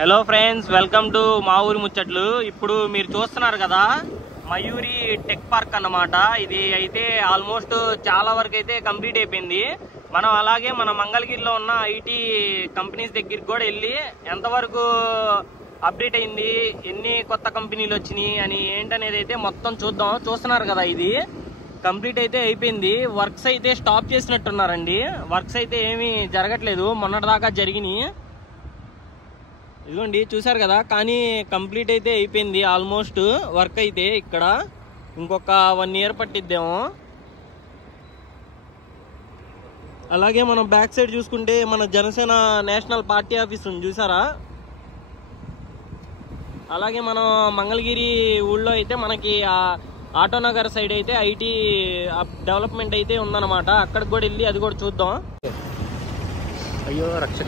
Hello friends, welcome to మా ఊరి ముచ్చట్లు. ఇప్పుడు మీరు చూస్తున్నారు కదా మయూరి టెక్ పార్క్ అన్నమాట. ఇది అయితే ఆల్మోస్ట్ చాలా వరకు అయితే కంప్లీట్ అయిపోయింది. మనం అలాగే మన మంగళగిరిలో ఉన్న ఐటీ కంపెనీస్ దగ్గరికి కూడా వెళ్ళి ఎంతవరకు అప్డేట్ అయింది, ఎన్ని కొత్త కంపెనీలు వచ్చినాయి అని ఏంటనేది అయితే మొత్తం చూద్దాం. చూస్తున్నారు కదా, ఇది కంప్లీట్ అయితే అయిపోయింది. వర్క్స్ అయితే స్టాప్ చేసినట్టున్నారండి. వర్క్స్ అయితే ఏమీ జరగట్లేదు, మొన్నటిదాకా జరిగినాయి. ఇదిగోండి చూసారు కదా, కానీ కంప్లీట్ అయితే అయిపోయింది ఆల్మోస్ట్ వర్క్ అయితే. ఇక్కడ ఇంకొక 1 year పట్టిద్దేమో. అలాగే మనం బ్యాక్ సైడ్ చూసుకుంటే మన జనసేన నేషనల్ పార్టీ ఆఫీస్ ఉంది, చూసారా. అలాగే మనం మంగళగిరి ఊళ్ళో అయితే మనకి ఆటోనగర్ సైడ్ అయితే ఐటీ డెవలప్మెంట్ అయితే ఉందన్నమాట. అక్కడికి కూడా వెళ్ళి అది కూడా చూద్దాం. అయ్యో రక్ష.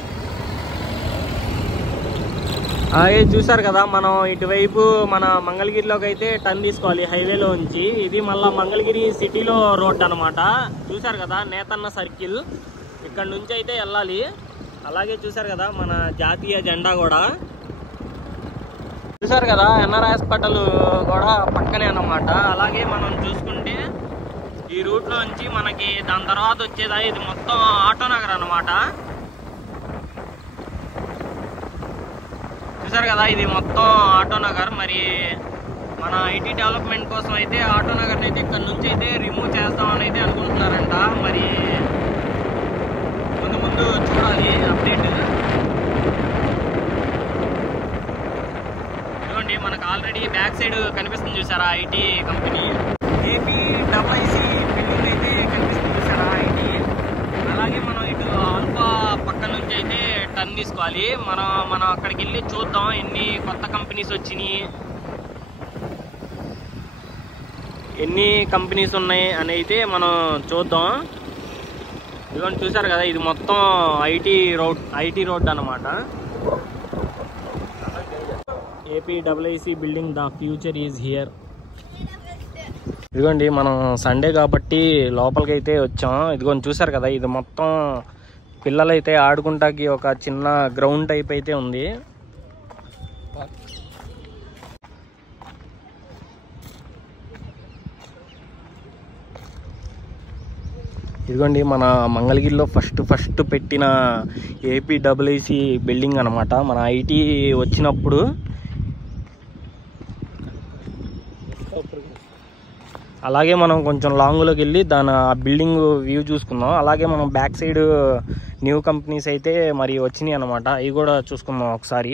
అలాగే చూసారు కదా, మనం ఇటువైపు మన మంగళగిరిలోకి అయితే టర్న్ తీసుకోవాలి హైవేలో ఉంచి. ఇది మళ్ళా మంగళగిరి సిటీలో రోడ్ అనమాట. చూసారు కదా, నేతన్న సర్కిల్, ఇక్కడ నుంచి అయితే వెళ్ళాలి. అలాగే చూసారు కదా మన జాతీయ జెండా కూడా. చూసారు కదా, ఎన్ఆర్ హాస్పిటల్ కూడా పక్కనే అన్నమాట. అలాగే మనం చూసుకుంటే ఈ రూట్లో నుంచి మనకి దాని తర్వాత వచ్చేదా ఇది మొత్తం ఆటోనగర్ అన్నమాట. చూసారు కదా, ఇది మొత్తం ఆటోనగర్. మరి మన ఐటీ డెవలప్మెంట్ కోసం అయితే ఆటోనగర్ అయితే ఇక్కడ నుంచి అయితే రిమూవ్ చేస్తామని అయితే అనుకుంటున్నారంట. మరి ముందు ముందు చూడాలి అప్డేట్. ఇదిగోండి మనకు ఆల్రెడీ బ్యాక్ సైడ్ కనిపిస్తుంది, చూసారా ఐటీ కంపెనీ. APIIC బిల్డింగ్ అయితే కనిపిస్తుంది, చూసారా ఐటీ. అలాగే మనం ఇటు ఆల్ఫా పక్క నుంచి అయితే టర్న్ తీసుకోవాలి. మనం అక్కడికి వెళ్ళి చూద్దాం ఎన్ని కొత్త కంపెనీస్ వచ్చినాయి, ఎన్ని కంపెనీస్ ఉన్నాయి అని అయితే మనం చూద్దాం. ఇదిగోండి చూసారు కదా, ఇది మొత్తం ఐటీ రోడ్ అన్నమాట. APIIC building, the future is here. ఇదిగోండి మనం సండే కాబట్టి లోపలికి అయితే వచ్చాం. ఇదిగోండి చూసారు కదా, ఇది మొత్తం పిల్లలైతే ఆడుకుంటాకి ఒక చిన్న గ్రౌండ్ టైప్ అయితే ఉంది. ఇదిగోండి మన మంగళగిరిలో ఫస్ట్ పెట్టిన APIIC బిల్డింగ్ అనమాట. మన ఐటీ వచ్చినప్పుడు అలాగే మనం కొంచెం లాంగ్లోకి వెళ్ళి ఆ బిల్డింగ్ వ్యూ చూసుకుందాం. అలాగే మనం బ్యాక్ సైడ్ న్యూ కంపెనీస్ అయితే మరి వచ్చినాయి అనమాట, అవి కూడా చూసుకుందాం ఒకసారి.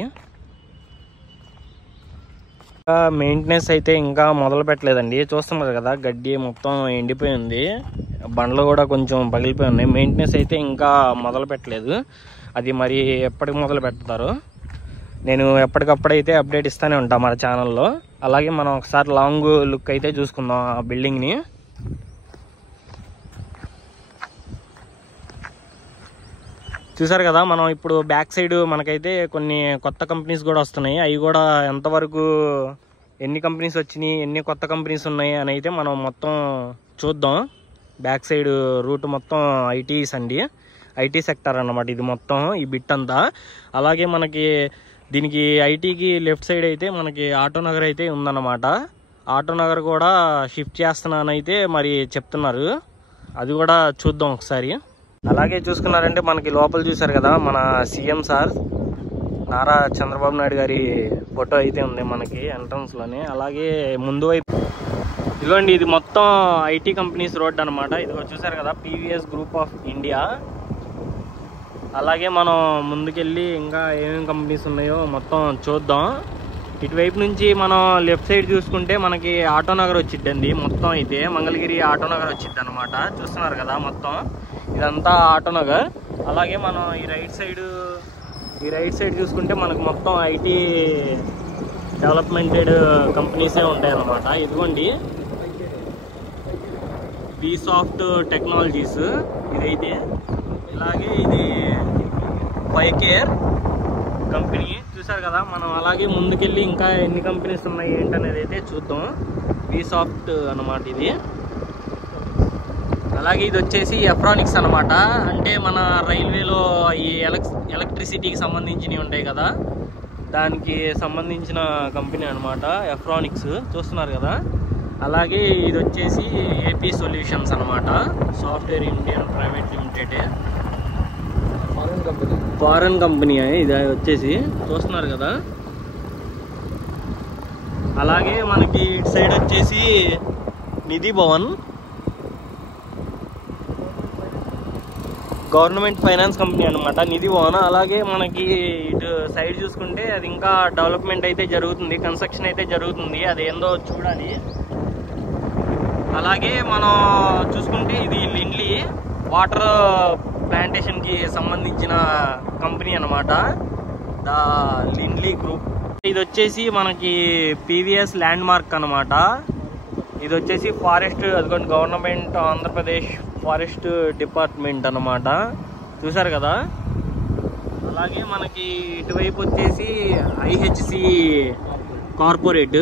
మెయింటెనెన్స్ అయితే ఇంకా మొదలు పెట్టలేదండి. చూస్తున్నారు కదా, గడ్డి మొత్తం ఎండిపోయింది, బండ్లు కూడా కొంచెం పగిలిపోయి ఉన్నాయి. మెయింటెనెన్స్ అయితే ఇంకా మొదలు పెట్టలేదు. అది మరి ఎప్పటికి మొదలు పెడతారో నేను ఎప్పటికప్పుడైతే అప్డేట్ ఇస్తూనే ఉంటాను మన ఛానల్లో. అలాగే మనం ఒకసారి లాంగ్ లుక్ అయితే చూసుకుందాం ఆ బిల్డింగ్ని. చూసారు కదా, మనం ఇప్పుడు బ్యాక్ సైడ్ మనకైతే కొన్ని కొత్త కంపెనీస్ కూడా వస్తున్నాయి. అవి కూడా ఎంతవరకు ఎన్ని కంపెనీస్ వచ్చినాయి, ఎన్ని కొత్త కంపెనీస్ ఉన్నాయి అని అయితే మనం మొత్తం చూద్దాం. బ్యాక్ సైడ్ రూట్ మొత్తం ఐటీస్ అండి, ఐటీ సెక్టర్ అన్నమాట ఇది మొత్తం, ఈ బిట్ అంతా. అలాగే మనకి దీనికి ఐటీకి లెఫ్ట్ సైడ్ అయితే మనకి ఆటోనగర్ అయితే ఉందన్నమాట. ఆటోనగర్ కూడా షిఫ్ట్ చేస్తున్నానైతే మరి చెప్తున్నారు, అది కూడా చూద్దాం ఒకసారి. అలాగే చూసుకున్నారంటే మనకి లోపల చూసారు కదా, మన సీఎం సార్ నారా చంద్రబాబు నాయుడు గారి ఫోటో అయితే ఉంది మనకి ఎంట్రన్స్ లోనే. అలాగే ముందు వైపు ఇదిగోండి, ఇది మొత్తం ఐటీ కంపెనీస్ రోడ్ అనమాట. ఇది చూసారు కదా, PVS గ్రూప్ ఆఫ్ ఇండియా. అలాగే మనం ముందుకెళ్ళి ఇంకా ఏమేమి కంపెనీస్ ఉన్నాయో మొత్తం చూద్దాం. ఇటువైపు నుంచి మనం లెఫ్ట్ సైడ్ చూసుకుంటే మనకి ఆటోనగర్ వచ్చిద్దండి మొత్తం. అయితే మంగళగిరి ఆటోనగర్ వచ్చిద్ది అనమాట. చూస్తున్నారు కదా, మొత్తం ఇదంతా ఆటోనగర్. అలాగే మనం ఈ రైట్ సైడ్ చూసుకుంటే మనకు మొత్తం ఐటీ డెవలప్మెంటెడ్ కంపెనీసే ఉంటాయి అన్నమాట. ఇదిగోండి V-Soft టెక్నాలజీస్ ఇదైతే. అలాగే ఇది వైకేర్ కంపెనీ, చూసారు కదా. మనం అలాగే ముందుకెళ్ళి ఇంకా ఎన్ని కంపెనీస్ ఉన్నాయి ఏంటనేది అయితే చూద్దాం. V-Soft అన్నమాట ఇది. అలాగే ఇది వచ్చేసి ఎఫ్రానిక్స్ అనమాట. అంటే మన రైల్వేలో ఈ ఎలక్ట్రిసిటీకి సంబంధించినవి ఉంటాయి కదా, దానికి సంబంధించిన కంపెనీ అనమాట ఎఫ్రానిక్స్, చూస్తున్నారు కదా. అలాగే ఇది వచ్చేసి ఏపీ సొల్యూషన్స్ అనమాట, software Indian private limited, foreign company ఇది వచ్చేసి, చూస్తున్నారు కదా. అలాగే మనకి ఇటు సైడ్ వచ్చేసి నిధి భవన్, గవర్నమెంట్ ఫైనాన్స్ కంపెనీ అనమాట నిధి భవన్. అలాగే మనకి ఇటు సైడ్ చూసుకుంటే అది ఇంకా డెవలప్మెంట్ అయితే జరుగుతుంది, కన్స్ట్రక్షన్ అయితే జరుగుతుంది, అది ఏందో చూడాలి. అలాగే మనం చూసుకుంటే ఇది లిండ్లీ వాటర్ ప్లాంటేషన్ కి సంబంధించిన కంపెనీ అనమాట, ద లిండ్లీ గ్రూప్. ఇది వచ్చేసి మనకి పీవీఎస్ ల్యాండ్ మార్క్ అనమాట. ఇది వచ్చేసి ఫారెస్ట్, అదిగోండి గవర్నమెంట్ ఆంధ్రప్రదేశ్ ఫారెస్ట్ డిపార్ట్మెంట్ అనమాట, చూసారు కదా. అలాగే మనకి ఇటువైపు వచ్చేసి ఐహెచ్సి కార్పొరేట్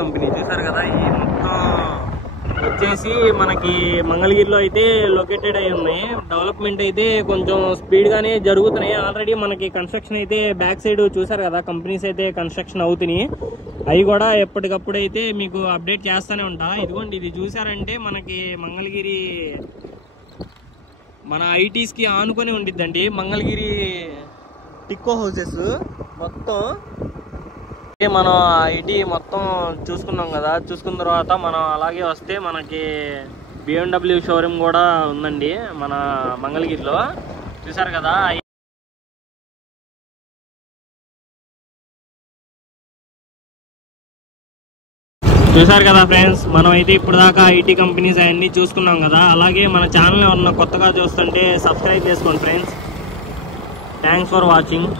కంపెనీ, చూసారు కదా. ఈ మొత్తం వచ్చేసి మనకి మంగళగిరిలో అయితే లొకేటెడ్ అయి ఉన్నాయి. డెవలప్మెంట్ అయితే కొంచెం స్పీడ్ గానే జరుగుతున్నాయి. ఆల్రెడీ మనకి కన్స్ట్రక్షన్ అయితే బ్యాక్ సైడ్ చూసారు కదా, కంపెనీస్ అయితే కన్స్ట్రక్షన్ అవుతున్నాయి. అవి కూడా ఎప్పటికప్పుడు అయితే మీకు అప్డేట్ చేస్తూనే ఉంటా. ఇదిగోండి, ఇది చూసారంటే మనకి మంగళగిరి మన ఐటీస్ కి ఆనుకొని ఉండిద్దండి మంగళగిరి టిక్కో హౌసెస్ మొత్తం. మనం ఐటీ మొత్తం చూసుకున్నాం కదా, చూసుకున్న తర్వాత మనం అలాగే వస్తే మనకి BMW షోరూమ్ కూడా ఉందండి మన మంగళగిరిలో, చూసారు కదా. చూసారు కదా ఫ్రెండ్స్, మనం అయితే ఇప్పుడు దాకా ఐటీ కంపెనీస్ అవన్నీ చూసుకున్నాం కదా. అలాగే మన ఛానల్ ఉన్న కొత్తగా చూస్తుంటే సబ్స్క్రైబ్ చేసుకోండి ఫ్రెండ్స్. Thanks for watching.